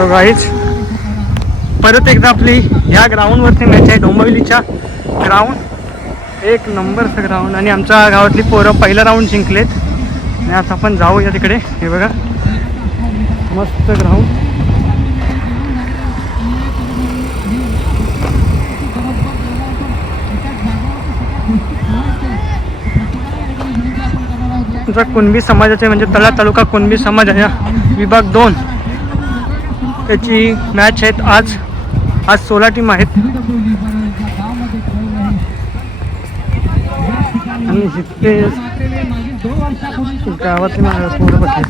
So guys परत एकदा आपली ह्या ग्राउंडवरती मॅच आहे, डोंबिवलीच्या ग्राउंड. एक नंबरचं ग्राउंड आणि आमच्या गावातली पोरं पहिला राऊंड जिंकलेत. आणि आता आपण जाऊया तिकडे. हे बघा मस्त ग्राउंड. आमचा कुणबी समाजाचे म्हणजे तळा तालुका कुणबी समाज आहे विभाग 2 त्याची मॅच आहेत. आज 16 टीम आहेत आणि जिथे गावातली पोरं बसले.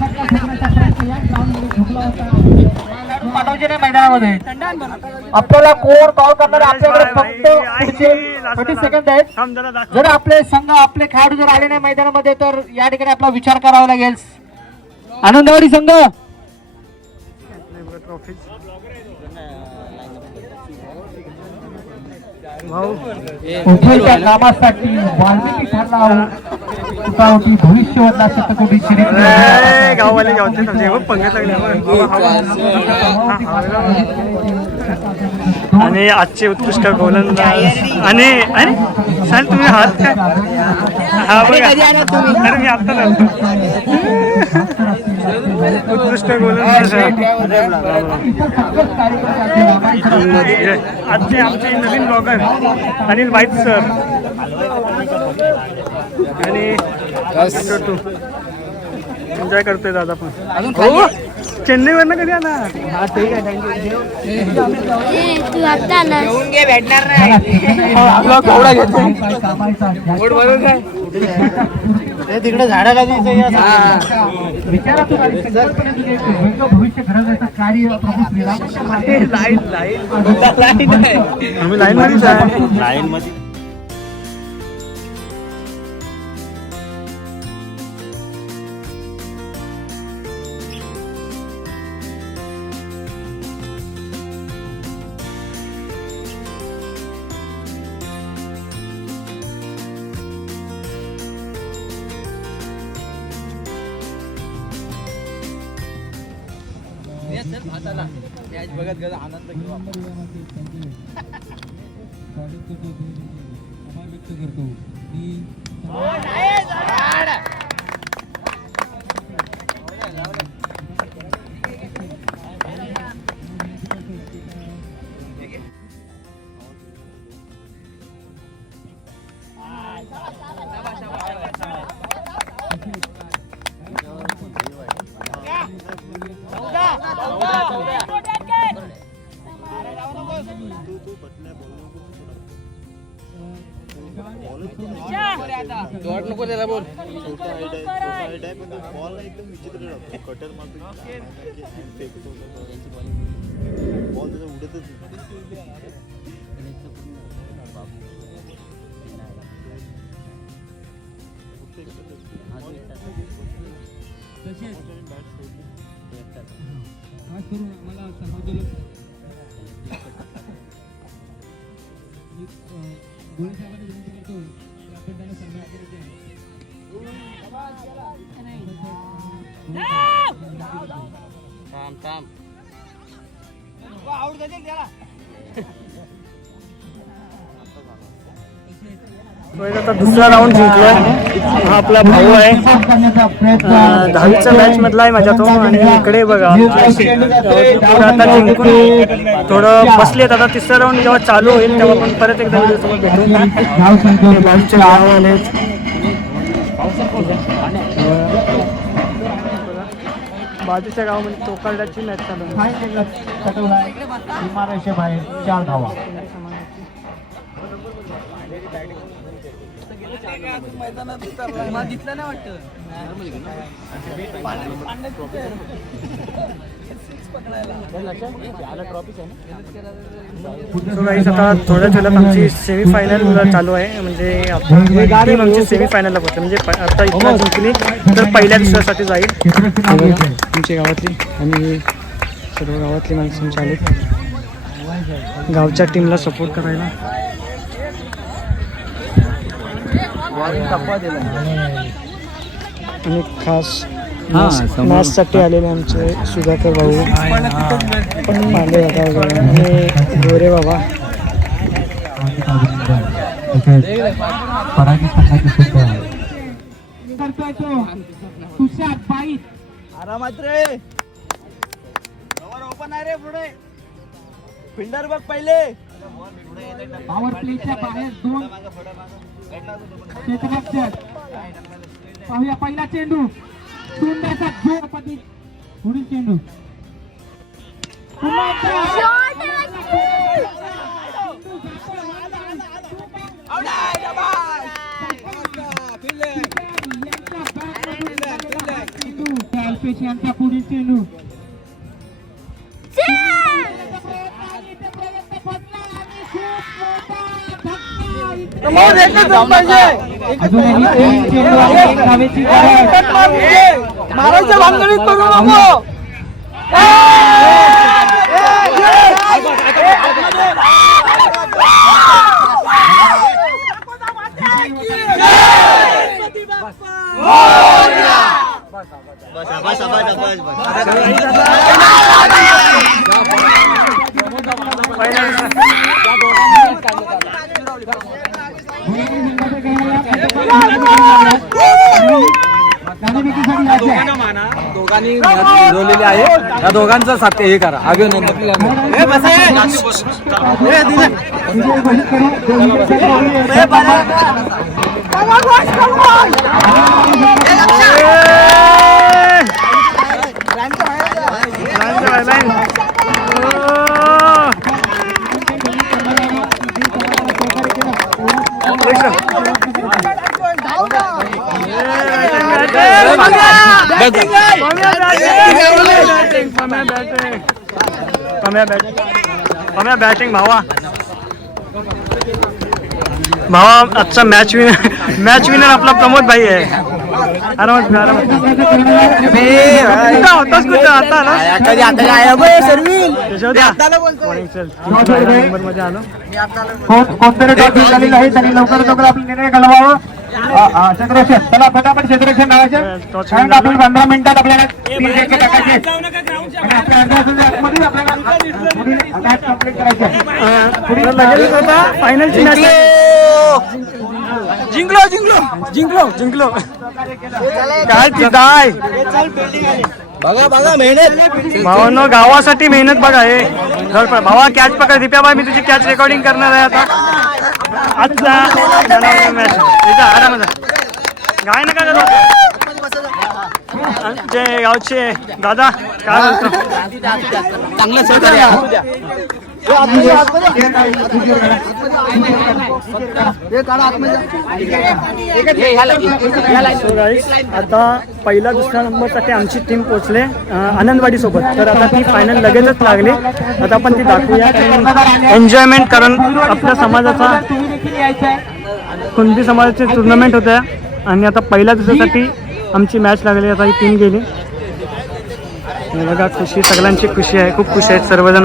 मैदानामध्ये आपल्याला कोण कॉल करणार आपल्याकडे फक्त 30 सेकंद आहेत. जर आपले संघ आपले खेळाडू जर आले नाही मैदानामध्ये तर या ठिकाणी आपला विचार करावा लागेल. आनंदवाडी संघ उभयच्या कामासाठी वाल्मिकी ठरला होती भविष्यवादला शतकोटी गाववाले गावचे पंगत लागले. आणि आजचे उत्कृष्ट गोलंदाज आणि साल तुम्ही हात काय हा बघा अरे मी आता जातो. उत्कृष्ट गोलंदाज आजचे आमचे नवीन ब्लॉगर अनिल वाईट सर आणि एन्जॉय करतोय दादा पण. हो चेन्नईवरनं कधी आला? हा ठीक आहे तू आता भेटणार तिकडे झाडा भविष्य घडवण्याचं कार्य आम्ही लाईन मध्येच आहे. लाईन मध्ये बघत आनंद घेऊ व्यक्त करतो. नको त्याला बोल. आता दुसरा राऊंड जिंकला. हा आपला भाऊ आहे 10वीच्या मॅच मधला आहे माझ्या तो. आणि इकडे बघा आता जिंकून थोडं बसलेत. आता तिसरा राऊंड जेव्हा चालू होईल तेव्हा आपण परत एकदा व्हिडिओसोबत भेटू. बाजूचे गाव आले बाजूच्या गावामध्ये तोकालड्याची मॅच चालू आहे. इमारतीच्या बाहेर 4 धावा. आता थोड्याच वेळात आमची सेमीफायनल चालू आहे. म्हणजे टीम आमची सेमीफायनलला पोहोचते. म्हणजे आता इथं जिंकली तर पहिल्या दुसऱ्यासाठी जाईल. आमच्या गावातली आणि सर्व गावातली माणसं आमची आली गावच्या टीमला सपोर्ट करायला. आणि खास मॅचसाठी आलेले आमचे सुधाकर भाऊ पांडे दादा वगैरे आणि गोरे बाबा. आरामात रे ओपन आहे रे पुढे फिल्डर बघ पहिले पॉवर प्लेच्या बाहेर 2 क्षेत्ररक्षक. पाहूया पहिला चेंडू सुंदरचा जोरपती पुढील चेंडू अल्पेश यांचा पुढील चेंडू मारायच्या भानगडीत करू नको. दोघांनी जोडलेले आहे. या दोघांचा साथ हे करा बॅटिंग भावा आजचा मॅच विनर आपला प्रमोद भाई आहे. आरामात होताच कुठं आता ना नंबर मध्ये आलो. कोणतरी टॉपिक झालेलं आहे त्यांनी लवकर आपला निर्णय कळवावं. क्षेत्ररक्षण त्याला फटाफट क्षेत्ररक्षण नावाचं कारण आपण 15 मिनिटात आपल्याला 3 विकेट टाकायचे आणि आपल्या अर्ध्या आपल्याला मॅच कंप्लीट करायची. फायनलची मॅच जिंकलो काय बघा मेहनत भावांनो गावासाठी मेहनत बघा. हे भावा कॅच पकड दिप्या बाय मी तुझी कॅच रेकॉर्डिंग करणार आहे आता. आजचा मॅच गाय नका करू. आमचे गावचे दादा काय बोलतो चांगलं सहकार्य. आता पहिला दुसऱ्या नंबरसाठी आमची टीम पोहोचले आनंदवाडी सोबत. तर आता ती फायनल लगेचच लागली. आता आपण ती दाखवूया एन्जॉयमेंट करून. आपल्या समाजाचा कुणबी समाजाचे टुर्नामेंट होत्या आणि आता पहिल्या दिवसासाठी आमची मॅच लागली. आता ही टीम गेली बघा. खुशी सगळ्यांची खुशी आहे. खूप खुशी आहेत सर्वजण.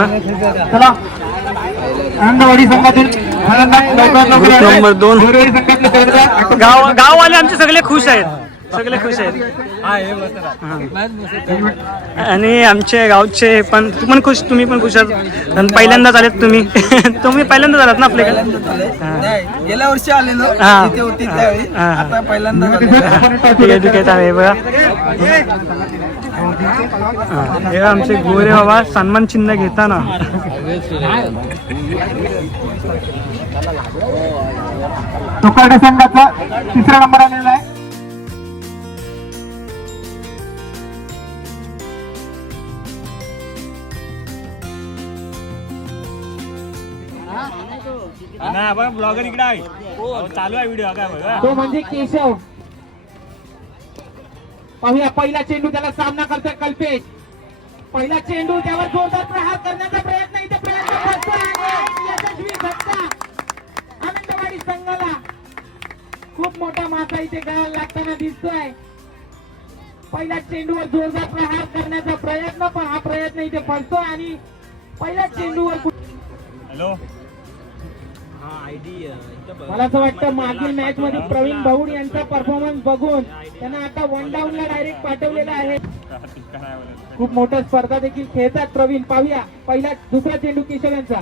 आनंदवाडी संघातील ग्रुप नंबर 2 गाववाले आमचे सगळे खुश आहेत. आणि आमचे गावचे पण तुम्ही पण खुश आहात. आणि पहिल्यांदाच आलेत तुम्ही तुम्ही पहिल्यांदाच आलात ना आपल्याकडे. गेल्या वर्षी आलेलो आता पहिल्यांदा आहे बघा. हे आमचे गोरे बाबा सन्मान चिन्ह घेताना तुकाडे संघाचा 3रा नंबर आलेला आहे. ब्लॉगर इकडे आहे. चालू आहे व्हिडिओ काय बघा. तो म्हणजे केशव. पाहूया पहिला चेंडू त्याला सामना करतोय कल्पेश. पहिला चेंडू त्यावर जोरदार प्रहार करण्याचा प्रयत्न इथे यशस्वी फटका आनंदवाडी संघाला. खूप मोठा मासा इथे गळायला लागताना दिसतोय. पहिल्या चेंडूवर जोरदार प्रहार करण्याचा प्रयत्न पण हा प्रयत्न इथे फसतोय आणि पहिल्या चेंडूवर हॅलो मला असं वाटतं मागील मॅच मध्ये प्रवीण भाऊड यांचा परफॉर्मन्स बघून त्यांना आता 1 डाऊनला डायरेक्ट पाठवलेला आहे. खूप मोठ्या स्पर्धा देखील खेळतात प्रवीण. पाहूया पहिला दुसरा चेंडू केशव यांचा.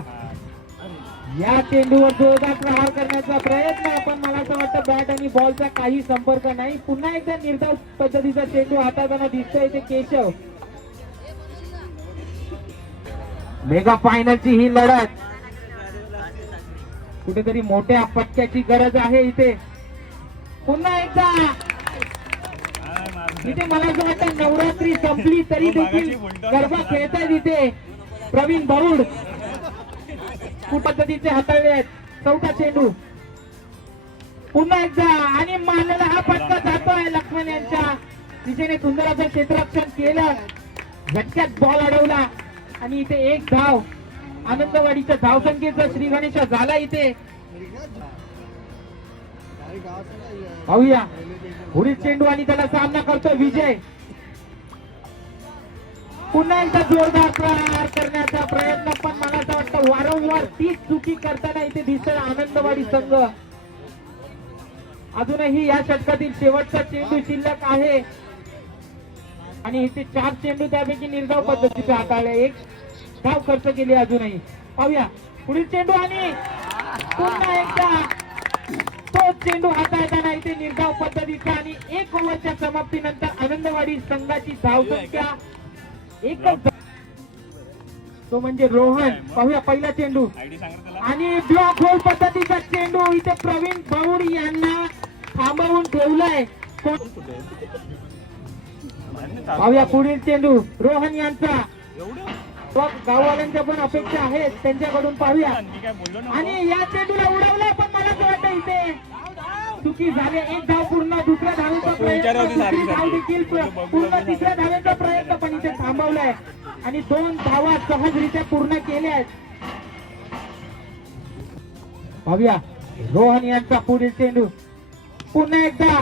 या चेंडूवर जोरदार प्रहार करण्याचा प्रयत्न, पण मला असं वाटतं बॅट आणि बॉलचा काही संपर्क नाही. पुन्हा एकदा निर्धाव पद्धतीचा चेंडू हाताळताना दिसतोय ते केशव. मेगा फायनलची ही लढत कुठेतरी मोठ्या फटक्याची गरज आहे इथे. पुन्हा एकदा इथे मला असं वाटतं नवरात्री संपली तरी देखील गरबा खेळतायत इथे प्रवीण भाऊड. पद्धतीचे हाताळले आहेत. चौथा चेंडू पुन्हा एकदा आणि मानलेला हा फटका जातोय. लक्ष्मण यांच्या दिशेने सुंदर असं क्षेत्ररक्षण केलं. झटक्यात बॉल अडवला आणि इथे एक धाव. आनंदवाडीच्या धावसंख्येचा श्री गणेश झाला इथे. पाहूया पुढील चेंडू आणि त्याला सामना करतोय विजय. पुन्हा एकदा जोरदार प्रहार करण्याचा प्रयत्न, पण मला असं वाटतं वारंवार तीच चुकी करताना इथे दिसतोय आनंदवाडी संघ. अजूनही या षटकातील शेवटचा चेंडू शिल्लक आहे आणि इथे 4 चेंडू त्यापैकी निर्धाव पद्धतीचे हाताळले. एक धाव खर्च केली अजूनही. पाहूया पुढील चेंडू आणि पुन्हा एकदा तो चेंडू हाताळताना इथे निर्धाव पद्धतीचा आणि 1 ओव्हरच्या समाप्तीनंतर आनंदवाडी संघाची धावसंख्या एकच, तो म्हणजे रोहन. पाहूया पहिला चेंडू आणि ब्लॉक होल पद्धतीचा चेंडू. इथे प्रवीण भाऊड यांना थांबवून ठेवलाय. पाहूया पुढील चेंडू रोहन यांचा. गाववाल्यांच्या पण अपेक्षा आहेत त्यांच्याकडून. पाहूया आणि या चेंडूला उडवला, पण मला असं वाटतं इथे चुकी झाली. एक धाव पूर्ण, दुसऱ्या धावेचा प्रयत्न, दुसरी धाव देखील पूर्ण, तिसऱ्या धावेचा प्रयत्न पण इथे थांबवलाय आणि 2 धावा सहजरित्या पूर्ण केल्या आहेत. पाहूया रोहन यांचा पुढील चेंडू. पुन्हा एकदा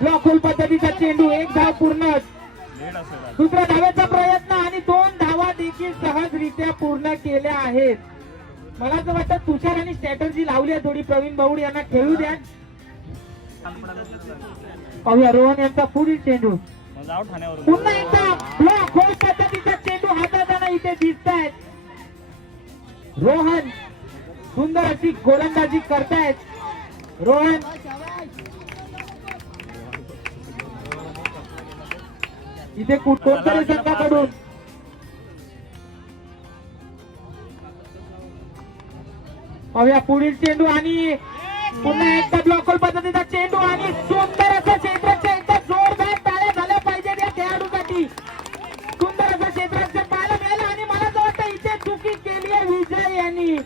ब्लॉक होल पद्धतीचा चेंडू. 1 धाव पूर्ण, दुसऱ्या धावेचा प्रयत्न आणि 2 धावा देखील सहजरित्या पूर्ण केल्या आहेत. मला असं वाटतं तुषार आणि स्ट्रॅटर्जी लावली आहे थोडी. प्रवीण भाऊड यांना खेळू द्या. पाहूया रोहन यांचा पुढील चेंडू. पुन्हा एकदा ब्लॉक होल पद्धतीचा चेंडू हाताळताना इथे दिसत आहेत. रोहन सुंदर अशी गोलंदाजी करतायत. रोहन इथे कोणत्याही संघाकडून पाहूया पुढील चेंडू आणि पुन्हा एकदा ब्लॉक होल पद्धतीचा चेंडू आणि सुंदर असं क्षेत्ररक्षण. एकदा जोरदार टाळ्या झाल्या पाहिजेत या खेळाडूसाठी. सुंदर असं क्षेत्ररक्षण पाहायला मिळालं आणि मला असं वाटतं इथे चुकी केली आहे विजय यांनी.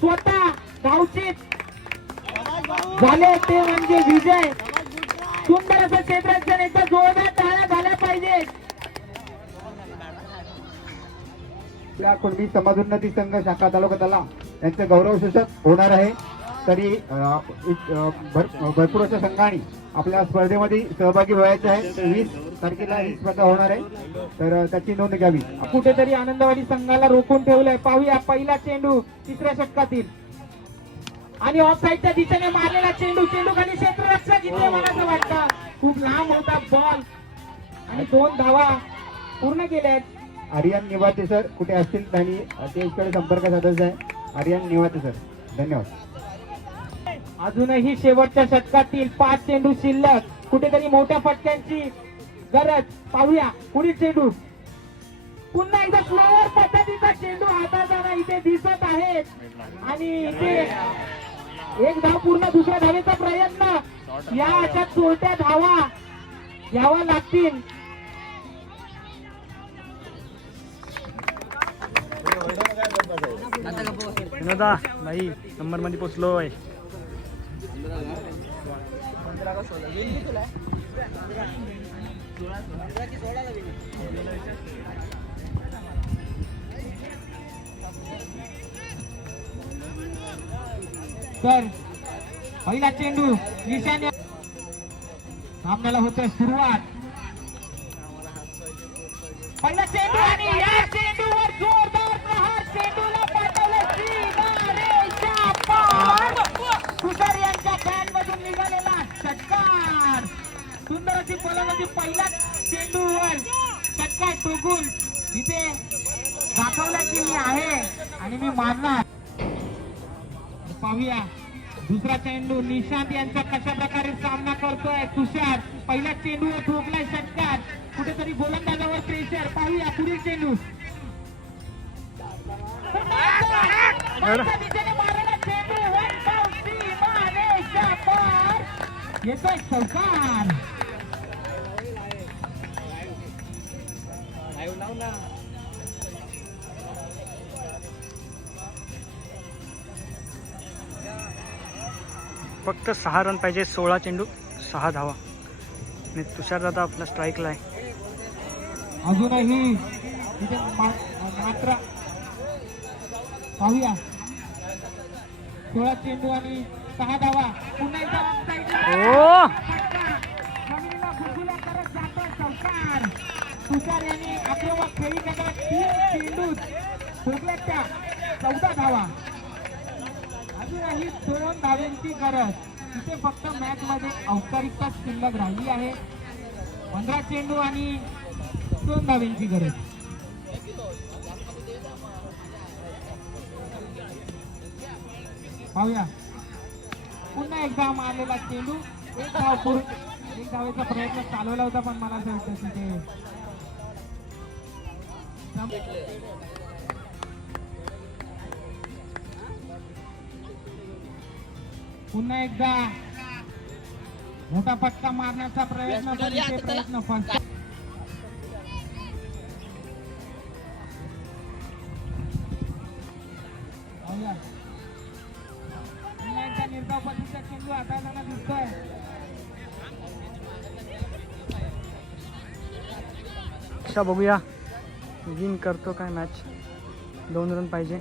स्वतः धावचीत झाले ते म्हणजे विजय. सुंदर असं क्षेत्ररक्षण. एकदा जोरदार टाळ्या झाल्या पाहिजेत. या कुणबी समाजोन्नती संघ शाखा तालुका तलाव यांचं गौरव सूचक होणार आहे. तरी भरपूर अशा संघांनी आपल्या स्पर्धेमध्ये सहभागी व्हायचे आहे. 20 तारखेला ही स्पर्धा होणार आहे, तर त्याची नोंद घ्यावी. कुठेतरी आनंदवाडी संघाला रोखून ठेवलंय. पाहूया पहिला चेंडू तिसऱ्या षटकातील आणि ऑफ साईडच्या दिशेने मारलेला चेंडू. चेंडू खाली क्षेत्ररक्षक. इथे मला असं वाटतं खूप लांब होता बॉल आणि 2 धावा पूर्ण केल्या आहेत. आर्यन निवाते सर कुठे असतील त्यांनी त्यांच्याकडे संपर्क साधायचा आहे. आर्यन निवाते सर, धन्यवाद. अजूनही शेवटच्या षटकातील 5 चेंडू शिल्लक. कुठेतरी मोठ्या फटक्यांची गरज. पाहूया पुढील चेंडू. पुन्हा एकदा स्लोअर पद्धतीचा चेंडू हाताळताना इथे दिसत आहेत आणि इथे 1 धाव पूर्ण, दुसऱ्या धावेचा प्रयत्न. या अशा चोरट्या धावा घ्यावा लागतील. विनोदा भाई नंबर मध्ये पोचलोय. तर पहिला चेंडू निशाने सामन्याला होतोय सुरुवात. पहिला चेंडू आणि या चेंडूवर जोरदार प्रहार. चेंडूला पाठवलं सीमारेषा पार. मी आहे आणि मी मानणार. पाहूया दुसरा चेंडू निशांत यांचा कशा प्रकारे सामना करतोय तुषार. पहिल्या चेंडूवर ठोकलाय षटकार, कुठेतरी गोलंदाजावर प्रेशर. पाहूया पुढील चेंडू येतोय चौकार. फक्त 6 रन पाहिजे. 16 चेंडू 6 धावा आणि तुषार दादा आपला स्ट्राईकला आहे. अजूनही इथे मात्र पाहूया 16 चेंडू आणि 6 धावा. पुन्हा एकदा ओ जमिनीला खुशुल्या करत जातोय चौकार. तुषार यांनी आक्रमक खेळी करत 3 चेंडूत ठोकल्यात त्या 14 धावा. अजूनही 2 धावांची गरज. इथे फक्त मॅच मध्ये औपचारिकता शिल्लक राहिली आहे. 15 चेंडू आणि 2 धावांची गरज. पाहूया पुन्हा एकदा मारलेला चेंडू. एक धावेचा प्रयत्न चालवला होता पण मला असं वाटतं तिथे पुन्हा एकदा मोठा फटका मारण्याचा प्रयत्न पण इथे प्रयत्न फक्त. पुन्हा एकदा निर्धावपतीचा चेंडू हाताळताना दिसतोय. अशा बघूया विन करतो काय मॅच. 2 रन पाहिजे.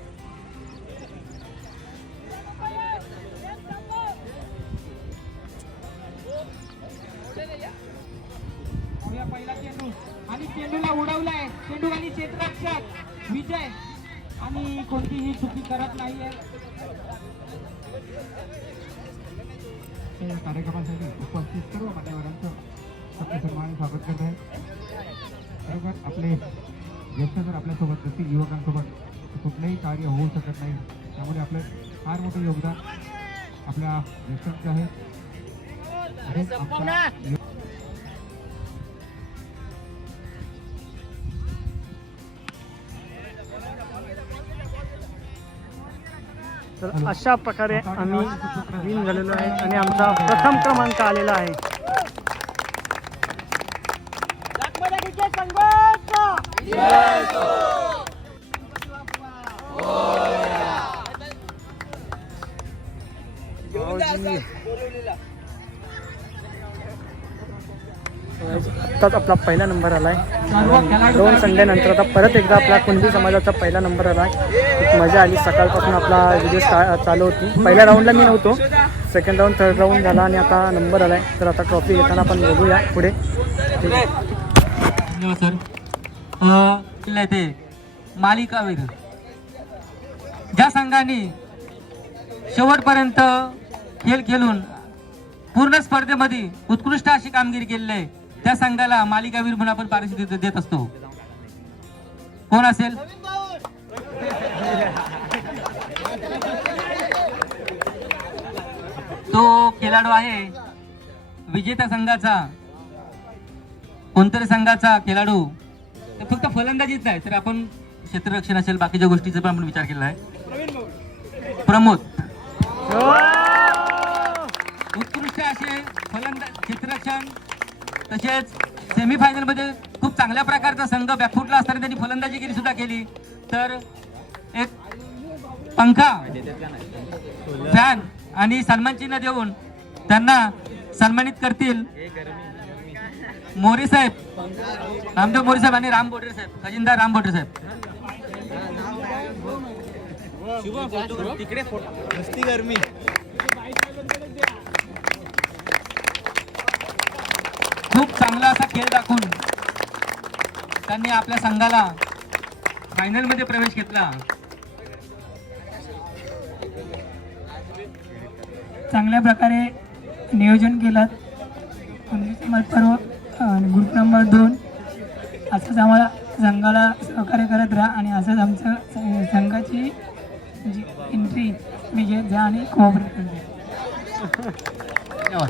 पहिला चेंडू आणि चेंडूला उडवलाय. चेंडू आणि क्षेत्ररक्षक विजय आणि कोणतीही चुकी करत नाहीये. या कार्यक्रमासाठी उपस्थित सर्व मान्यवरांचं सन्मानित स्वागत करत आहे. बरोबर आपले ज्येष्ठ जर आपल्यासोबत नसतील युवकांसोबत कुठलंही कार्य होऊ शकत नाही. त्यामुळे आपलं फार मोठं योगदान आपल्या ज्येष्ठांचं आहे. तर अशा प्रकारे आम्ही विन झालेलो आहे आणि आमचा प्रथम क्रमांक आलेला आहे. आताच आपला पहिला नंबर आलाय. 2 संडेनंतर आता परत एकदा आपला कुणबी समाजाचा पहिला नंबर आलाय. खूप मजा आली. सकाळपासून आपला व्हिडिओ चालू होती. पहिल्या राऊंडला मी नव्हतो. सेकंड राऊंड थर्ड राऊंड झाला आणि आता नंबर आलाय. तर आता ट्रॉफी घेताना आपण बघूया पुढे. धन्यवाद सर. ते मालिकावीर ज्या संघाने शेवटपर्यंत खेळ खेळून पूर्ण स्पर्धेमध्ये उत्कृष्ट अशी कामगिरी केलेली आहे त्या संघाला मालिकावीर म्हणून आपण पारितोषिक देत असतो. कोण असेल? तो खेळाडू आहे विजेत्या संघाचा. कोणतरी संघाचा खेळाडू फक्त फलंदाजीच नाही तर आपण क्षेत्ररक्षण असेल बाकीच्या गोष्टीचा पण आपण विचार केला आहे. प्रमोद उत्कृष्ट असे फलंदाज क्षेत्ररक्षण. तसेच सेमीफायनल मध्ये खूप चांगल्या प्रकारचा संघ बॅकफुटला असताना त्यांनी फलंदाजीगिरी सुद्धा केली. तर एक पंखा फॅन आणि सन्मान चिन्ह देऊन त्यांना सन्मानित करतील मोरे साहेब, रामदेव मोरे साहेब आणि राम बोडरे साहेब, खजिनदार राम बोडरे साहेब. खूप चांगला असा खेळ दाखवून त्यांनी आपल्या संघाला फायनल मध्ये प्रवेश घेतला. चांगल्या प्रकारे नियोजन केलं. पर्व ग्रुप नंबर 2 असंच आम्हाला संघाला सहकार्य करत राहा आणि असंच आमचं संघाची जी एंट्री विजय जा आणि कोऑपरेट करते.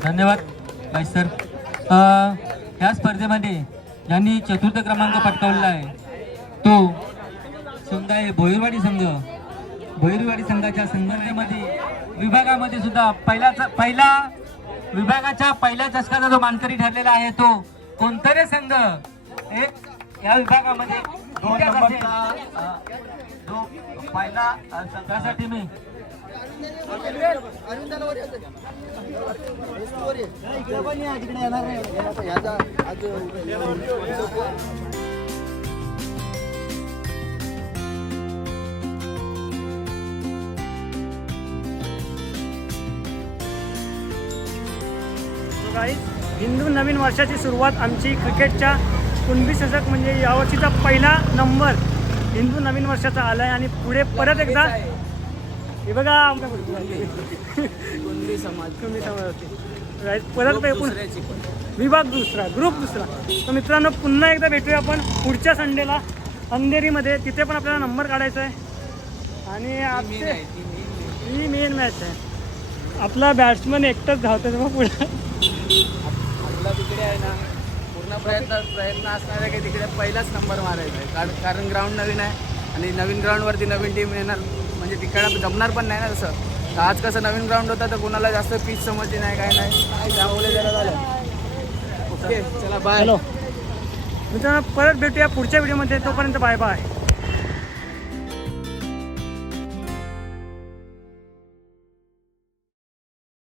धन्यवाद भाई सर. या स्पर्धेमध्ये ज्यांनी चतुर्थ क्रमांक पटकावलेला आहे तो संघ आहे भोईरवाडी संघ. भोईरवाडी संघाच्या संघटनेमध्ये विभागामध्ये सुद्धा पहिला विभागाच्या पहिल्या चषकाचा जो मानकरी ठरलेला आहे तो कोणतरी संघ एक या विभागामध्ये जो पहिला संघासाठी मी गाईज, हिंदू नवीन वर्षाची सुरुवात आमची क्रिकेटच्या कुणबी चषक म्हणजे यावर्षीचा पहिला नंबर हिंदू नवीन वर्षाचा आला आहे आणि पुढे परत एकदा हे बघा कुणबी समाज परत विभाग दुसरा ग्रुप दुसरा. तर मित्रांनो पुन्हा एकदा भेटूया आपण पुढच्या संडेला अंधेरीमध्ये. तिथे पण आपल्याला नंबर काढायचा आहे आणि आजचे ही मेन मॅच आहे. आपला बॅट्समन एकटाच धावतो मग पुढे आपला तिकडे आहे ना पूर्ण प्रयत्न असणार आहे की तिकडे पहिलाच नंबर मारायचा आहे. कारण ग्राउंड नवीन आहे आणि नवीन ग्राउंडवरती नवीन टीम येणार म्हणजे तिकडे जमणार पण नाही ना तसं. तर आज कसं नवीन ग्राउंड होता तर कोणाला जास्त पिच समजली नाही काय नाही त्यामुळे जरा झालं. ओके चला बाय. हॅलो मित्रांनो परत भेटूया पुढच्या व्हिडिओमध्ये. तोपर्यंत बाय बाय.